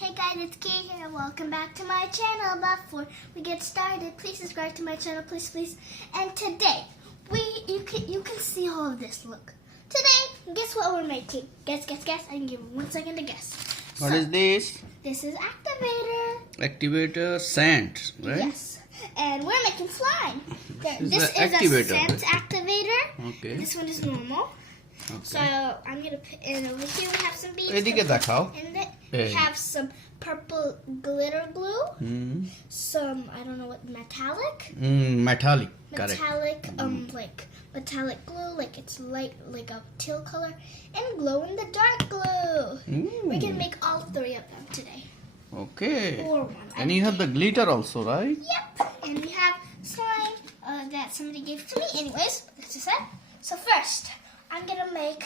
Hey guys, it's Kiah here. Welcome back to my channel. Before we get started, please subscribe to my channel, please. And today, you can see all of this. Look. Today, guess what we're making? Guess. I can give you 1 second to guess. What is this? This is activator. Activator scent, right? Yes. And we're making slime. This is activator, a scent right? activator. Okay. This one is normal. Okay. So I'm gonna put, and over here we have some beads. এদিকে দেখাও। And then we have some purple glitter glue. Some I don't know what metallic. Metallic, correct. Like metallic glue, like it's light, like a teal color, and glow in the dark glue. We can make all 3 of them today. Okay. Or one. And you have the glitter also, right? Yep. And we have slime that somebody gave to me. Anyways, this is it. So first, I'm gonna make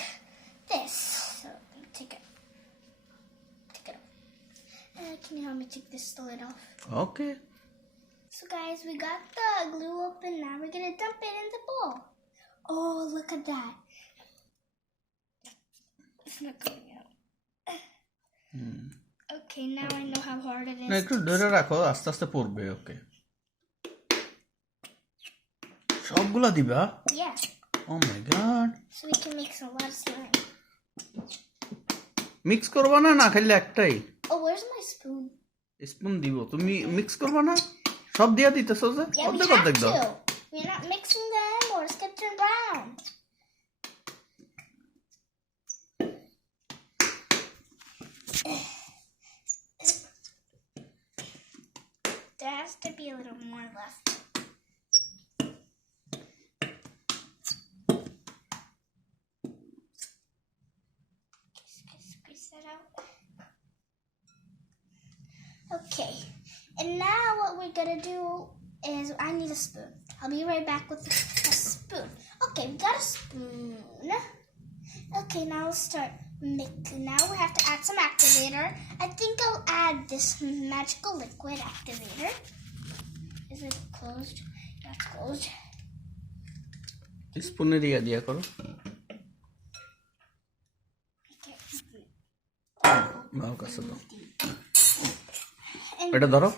this. So take it. Can you help me take this lid off? Okay. So guys, we got the glue open. Now we're gonna dump it in the bowl. Oh, look at that. It's not coming out. Okay, now I know how hard it is. না একটু ধরে রাখো আস্তে আস্তে পড়বে ওকে সবগুলা দিবা Yeah. Oh my god So we can make a lot of slime. Mix করবা না না খালি একটাই Oh, where's my spoon? Spoon দিব তুমি মিক্স করবা না সব দিয়া দিতেছো যে Yeah, we অর্ধেক have অর্ধেক দাও to. We're not mixing them or it's gonna turn brown. There has to be a little more left. Squeeze that out. Okay, and now what we're gonna do is I need a spoon. I'll be right back with a spoon. Okay, we got a spoon. Okay, now let's start mixing. Now we have to add some activator. I think I'll add this magical liquid activator. Is it closed? Yeah, it's closed. স্পুনে দিয়া করো Okay. নাও কাছে দাও And এটা ধরো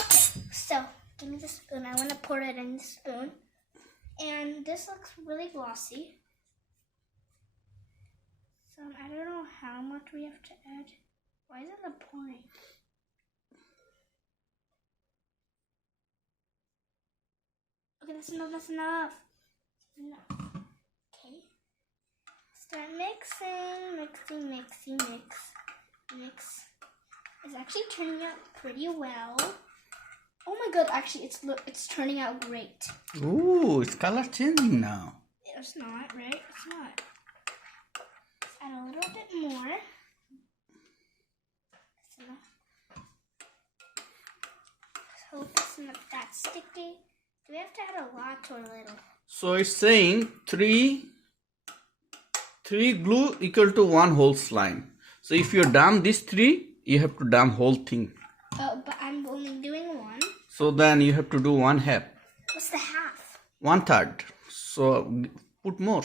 okay, so give me the spoon. I want to pour it in the spoon. And this looks really glossy. So I don't know how much we have to add. Why isn't it pouring? Okay, that's enough. No. Okay. Start mixing. Mix. It's actually turning out pretty well. Oh my god, actually it's turning out great. Ooh, it's color changing now. It's not, right? It's not. Let's add a little bit more. That's enough. Let's hope it's not that sticky. Do we have to add a lot or a little? So it's saying three glue equal to 1 whole slime. So if you dump these 3, you have to dump whole thing. Oh, but I'm only doing 1. So then you have to do 1/2. What's the half? 1/3. So put more.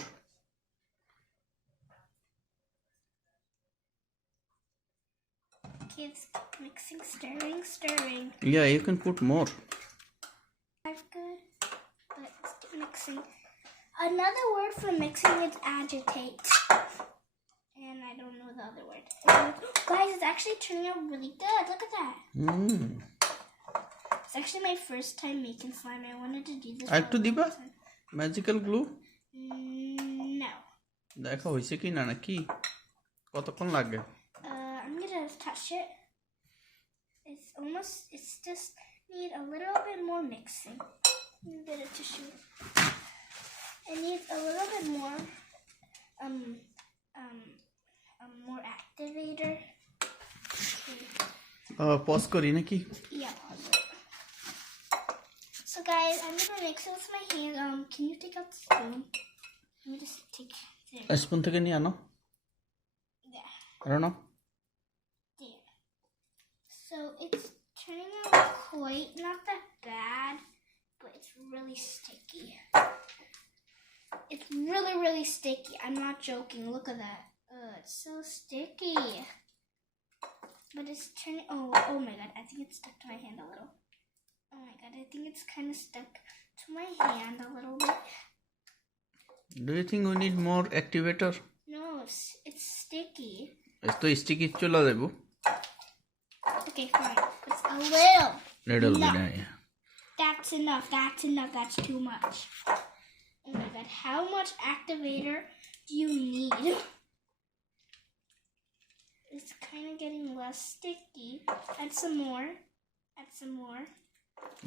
Okay, it's mixing, stirring. Yeah, you can put more. That's good, but it's mixing. Another word for mixing is agitate. And I don't know the other word. Guys, it's actually turning out really good. Look at that. It's actually my first time making slime. I wanted to do this. আরেকটু দিবা magical glue No. দেখা হইছে কি না নাকি কতক্ষণ লাগে I'm gonna touch it. It's just need a little bit more mixing. A bit of tissue. It needs a little bit more more activator. Pause করি নাকি Yeah, pause it. So guys, I'm gonna mix it with my hand. Can you take out the spoon? Let me just take there. Spoon থেকে নিয়ে আনো Yeah. আরো নাও There. So it's turning out quite not that bad, but it's really sticky. It's really, really sticky. I'm not joking. Look at that. It's so sticky. But it's turning. Oh my god. I think it's stuck to my hand a little. Oh my god. I think it's kind of stuck to my hand a little bit. Do you think we need more activator? No, it's sticky. It's too sticky. Chola debu. Okay, fine. It's a little. Little bit. Yeah. That's enough. That's enough. That's too much. Oh my god. How much activator do you need? It's kind of getting less sticky. Add some more. Add some more.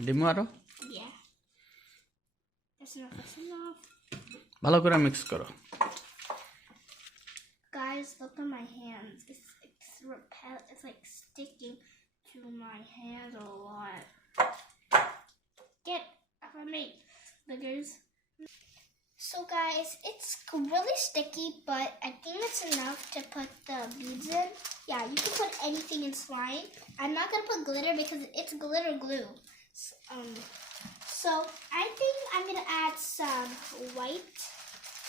Dimaro? Yeah. That's enough. That's enough. ভালো করে mix করো. Guys, look at my hands. It's like sticking to my hands a lot. Get off of me, boogers. So guys, it's really sticky, but I think it's enough to put the beads in. Yeah, you can put anything in slime. I'm not gonna put glitter because it's glitter glue. So I think I'm gonna add some white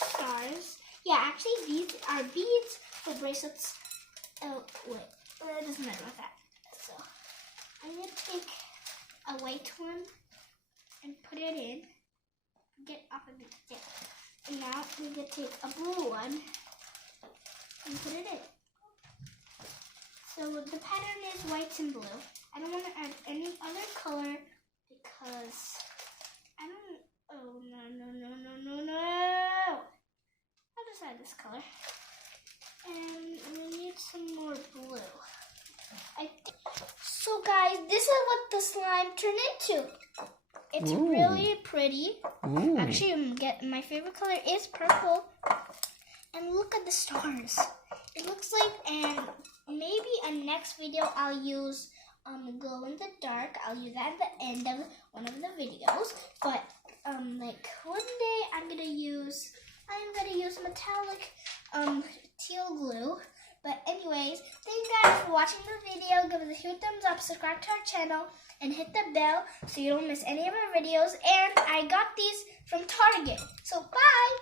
stars. Yeah, actually these are beads for bracelets. Oh wait, it doesn't matter about that. So I'm gonna take a white one and put it in. Get off of me. Yeah. And now we're going to take a blue one and put it in. So the pattern is white and blue. I don't want to add any other color because I don't... Oh, no. I'll just add this color. And we need some more blue. So guys, this is what the slime turned into. It's really pretty. Ooh. Actually, my favorite color is purple. And look at the stars. It looks like, and maybe in next video I'll use glow in the dark. I'll use that at the end of one of the videos. But like one day I'm gonna use metallic teal glue. But anyways, thank you guys for watching the video. Give us a huge thumbs up, subscribe to our channel, and hit the bell so you don't miss any of our videos. And I got these from Target. So bye!